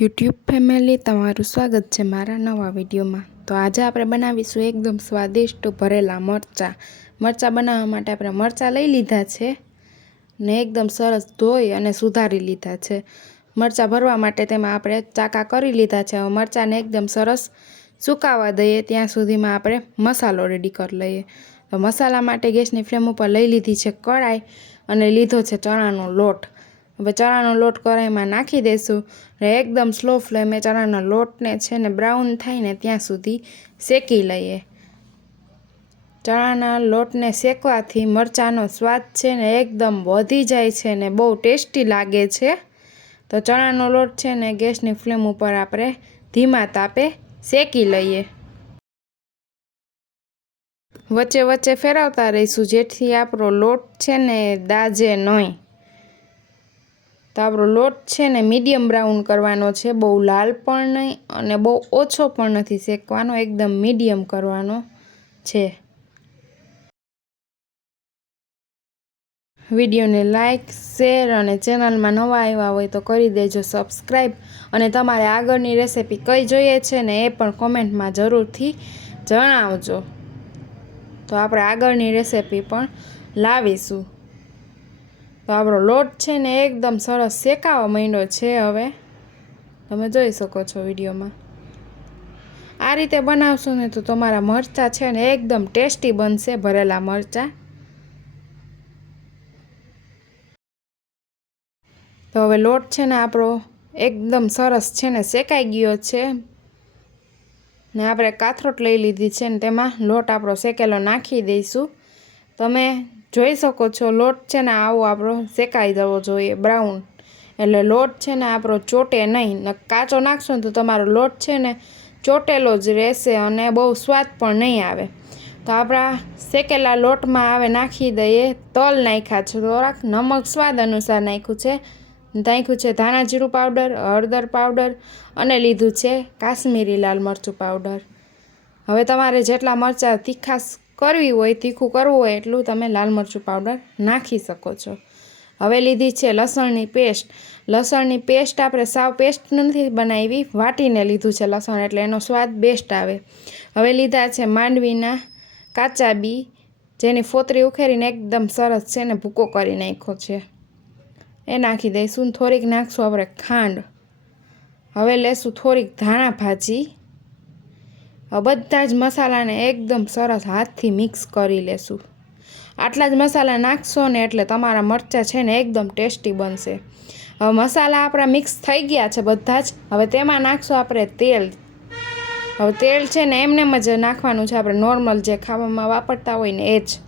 YouTube family, તમારું સ્વાગત છે મારા નવા વિડીયોમાં. તો આજે આપણે બનાવીશું એકદમ સ્વાદિષ્ટ ભરેલા મરચાં. મરચાં બનાવવા માટે આપણે મરચાં લઈ લીધા છે ને એકદમ સરસ ધોઈ અને સુધારી લીધા છે. મરચાં ભરવા માટે તેમાં આપણે ચાકા કરી લીધા છે. હવે મરચાંને એકદમ સરસ સુકાવા દઈએ, ત્યાં સુધીમાં આપણે મસાલો રેડી કરી લઈએ. તો મસાલા માટે ગેસની ફ્લેમ ઉપર લઈ લીધી છે કઢાઈ અને લીધો છે ચણાનો લોટ. હવે ચણાનો લોટ કઢાઈમાં નાખી દઈશું ને એકદમ સ્લો ફ્લેમે ચણાના લોટને છે ને બ્રાઉન થાય ને ત્યાં સુધી શેકી લઈએ. ચણાના લોટને શેકવાથી મરચાંનો સ્વાદ છે ને એકદમ વધી જાય છે ને બહુ ટેસ્ટી લાગે છે. તો ચણાનો લોટ છે ને ગેસની ફ્લેમ ઉપર આપણે ધીમા તાપે શેકી લઈએ. વચ્ચે વચ્ચે ફેરવતા રહીશું જેથી આપણો લોટ છે ને દાજે નહીં. તો આપણો લોટ છે ને મીડિયમ બ્રાઉન કરવાનો છે. બહુ લાલ પણ નહીં અને બહુ ઓછો પણ નથી શેકવાનો, એકદમ મીડિયમ કરવાનો છે. વિડીયોને લાઇક શેર અને ચેનલમાં નવા આવ્યા હોય તો કરી દેજો સબસ્ક્રાઈબ અને તમારે આગળની રેસિપી કઈ જોઈએ છે ને એ પણ કોમેન્ટમાં જરૂરથી જણાવજો. તો આપણે આગળની રેસિપી પણ લાવીશું. તો આપણો લોટ છે ને એકદમ સરસ શેકાવા માંડ્યો છે હવે. તમે જોઈ શકો છો વિડીયોમાં. આ રીતે બનાવશો ને તો તમારા મરચાં છે ને એકદમ ટેસ્ટી બનશે ભરેલા મરચાં. તો હવે લોટ છે ને આપણો એકદમ સરસ છે ને શેકાઈ ગયો છે. ને આપણે કાથરોટ લઈ લીધી છે ને તેમાં લોટ આપણો શેકેલો નાખી દઈશું. તમે જોઈ શકો છો, લોટ છે ને આવો આપણો શેકાઈ જવો જોઈએ બ્રાઉન એટલે લોટ છે ને આપણો ચોટે નહીં. કાચો નાખશો ને તો તમારો લોટ છે ને ચોટેલો જ રહેશે અને બહુ સ્વાદ પણ નહીં આવે. તો આપણા શેકેલા લોટમાં આવે નાખી દઈએ, તલ નાખ્યા છે. થોડાક નમક સ્વાદ અનુસાર નાખ્યું છે. નાખ્યું છે ધાણા જીરું પાવડર હળદર પાવડર અને લીધું છે કાશ્મીરી લાલ મરચું પાવડર હવે તમારે જેટલા મરચાં તીખાશ કરવી હોય, તીખું કરવું હોય એટલું તમે લાલ મરચું પાવડર નાખી શકો છો. હવે લીધી છે લસણની પેસ્ટ. લસણની પેસ્ટ આપણે સાવ પેસ્ટ નથી બનાવી, વાટીને લીધું છે લસણ એટલે એનો સ્વાદ બેસ્ટ આવે. હવે લીધા છે માંડવીના કાચા બી, જેની ફોતરી ઉખેરીને એકદમ સરસ છે ને ભૂકો કરી નાખ્યો છે. એ નાખી દઈશું થોડીક નાખશું આપણે ખાંડ. હવે લેશું થોડીક ધાણા ભાજી. બધા જ મસાલાને એકદમ સરસ હાથથી મિક્સ કરી લેશું. આટલા જ મસાલા નાખશો ને એટલે તમારા મરચાં છે ને એકદમ ટેસ્ટી બનશે. હવે મસાલા આપણા મિક્સ થઈ ગયા છે બધા જ. હવે તેમાં નાખશું આપણે તેલ. હવે તેલ છે ને એમનેમ જ નાખવાનું છે આપણે નોર્મલ જે ખાવામાં વાપરતા હોય ને એ જ.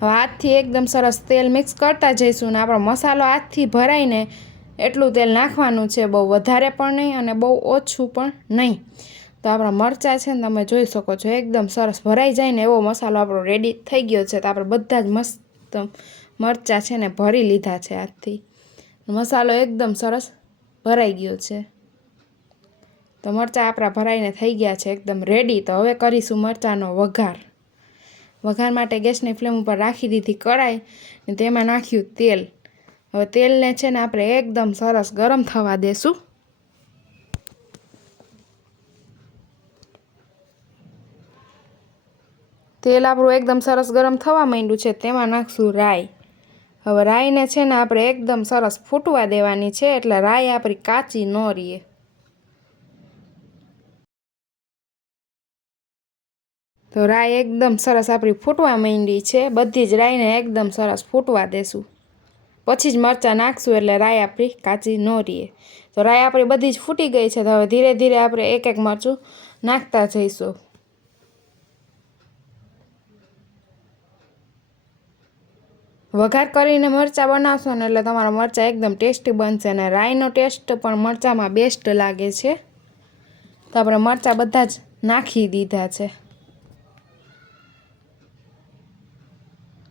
હવે હાથથી એકદમ સરસ તેલ મિક્સ કરતા જઈશું ને આપણો મસાલો હાથથી ભરાઈને એટલું તેલ નાખવાનું છે બહુ વધારે પણ નહીં અને બહુ ઓછું પણ નહીં. તો આપણા મરચાં છે ને તમે જોઈ શકો છો, એકદમ સરસ ભરાઈ જાય ને એવો મસાલો આપણો રેડી થઈ ગયો છે. તો આપણે બધા જ મસ્ત મરચાં છે ને ભરી લીધા છે હાથથી મસાલો એકદમ સરસ ભરાઈ ગયો છે. તો મરચાં આપણા ભરાઈને થઈ ગયા છે, એકદમ રેડી તો હવે કરીશું મરચાંનો વઘાર. વઘાર માટે ગેસની ફ્લેમ ઉપર રાખી દીધી કઢાઈ ને તેમાં નાખ્યું તેલ. હવે તેલને છે ને આપણે એકદમ સરસ ગરમ થવા દેશું. તેલ આપણું એકદમ સરસ ગરમ થવા માંડ્યું છે, તેમાં નાખશું રાઈ. હવે રાઈને છે ને આપણે એકદમ સરસ ફૂટવા દેવાની છે, એટલે રાઈ આપણી કાચી ન રહીએ તો રાઈ એકદમ સરસ આપણી ફૂટવા માંડી છે, બધી જ રાઈને એકદમ સરસ ફૂટવા દેશું. પછી જ મરચાં નાખશું, એટલે રાઈ આપણી કાચી ન રહીએ તો રાઈ આપણી બધી જ ફૂટી ગઈ છે, તો હવે ધીરે ધીરે આપણે એક એક મરચું નાખતા જઈશું. વઘાર કરીને મરચાં બનાવશો ને એટલે તમારા મરચાં એકદમ ટેસ્ટી બનશે અને રાઈનો ટેસ્ટ પણ મરચાંમાં બેસ્ટ લાગે છે. તો આપણે મરચાં બધા જ નાખી દીધા છે.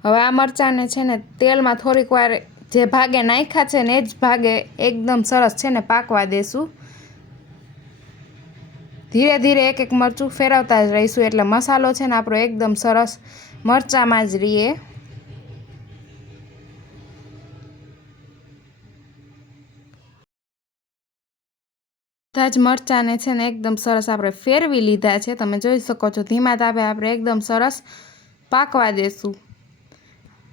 હવે આ મરચાંને છે ને તેલમાં થોડીક વાર જે ભાગે નાખ્યા છે ને એ જ ભાગે એકદમ સરસ છે ને પાકવા દેશું. ધીરે ધીરે એક એક મરચું ફેરવતા જ રહીશું એટલે મસાલો છે ને આપણો એકદમ સરસ મરચાંમાં જ રહીએ બધા જ મરચાંને છે ને એકદમ સરસ આપણે ફેરવી લીધા છે. તમે જોઈ શકો છો, ધીમા તાપે આપણે એકદમ સરસ પાકવા દેશું.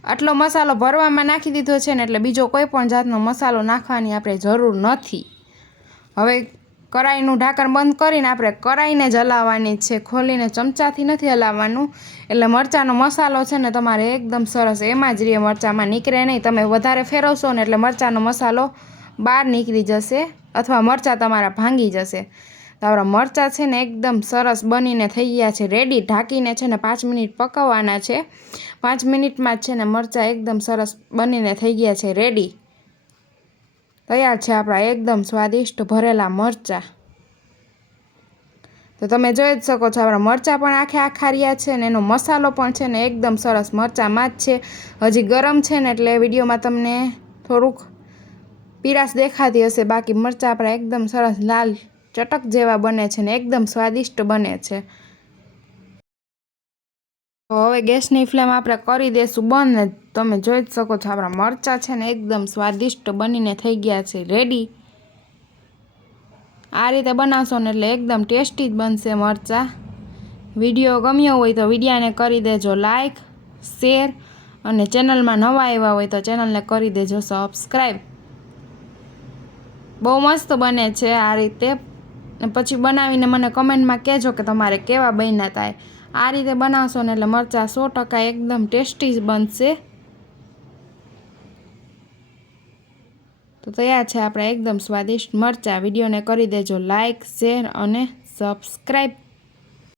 આટલો મસાલો ભરવામાં નાખી દીધો છે ને એટલે બીજો કોઈ પણ જાતનો મસાલો નાખવાની આપણે જરૂર નથી. હવે કડાઈનું ઢાંકણ બંધ કરીને આપણે કડાઈને જ હલાવવાની છે. ખોલીને ચમચાથી નથી હલાવવાનું. એટલે મરચાંનો મસાલો છે ને તમારે એકદમ સરસ, એમાં જ રીએ મરચાંમાં નીકળે નહીં. તમે વધારે ફેરવશો ને એટલે મરચાંનો મસાલો બહાર નીકળી જશે અથવા મરચાં તમારા ભાંગી જશે. તો આપણા મરચાં છે ને એકદમ સરસ બનીને થઈ ગયા છે. રેડી ઢાંકીને છે ને પાંચ મિનિટ પકવવાના છે. પાંચ મિનિટમાં જ છે ને મરચાં એકદમ સરસ બનીને થઈ ગયા છે. રેડી તૈયાર છે આપણા એકદમ સ્વાદિષ્ટ ભરેલા મરચાં. તો તમે જોઈ જ શકો છો આપણા મરચાં પણ આખે આખા રહ્યા છે ને એનો મસાલો પણ છે ને એકદમ સરસ મરચાંમાં જ છે. હજી ગરમ છે ને એટલે વિડીયોમાં તમને થોડુંક પીરાશ દેખાતી હશે, બાકી મરચાં આપણા એકદમ સરસ લાલ ચટક જેવા બને છે ને એકદમ સ્વાદિષ્ટ બને છે. તો હવે ગેસની ફ્લેમ આપણે કરી દઈશું બંધ ને તમે જોઈ જ શકો છો, આપણા મરચાં છે ને એકદમ સ્વાદિષ્ટ બનીને થઈ ગયા છે રેડી આ રીતે બનાવશો ને એટલે એકદમ ટેસ્ટી જ બનશે મરચાં. વીડિયો ગમ્યો હોય તો વિડીયાને કરી દેજો લાઈક શેર અને ચેનલમાં નવા આવ્યા હોય તો ચેનલને કરી દેજો સબસ્ક્રાઈબ બહુ મસ્ત બને છે આ રીતે. પછી બનાવીને મને કમેન્ટમાં કહેજો કે તમારે કેવા બન્યા થાય આ રીતે બનાવશો ને એટલે મરચાં સો ટકા એકદમ ટેસ્ટી બનશે. તો તૈયાર છે આપણા એકદમ સ્વાદિષ્ટ મરચાં. વિડીયોને કરી દેજો લાઇક શેર અને સબસ્ક્રાઈબ.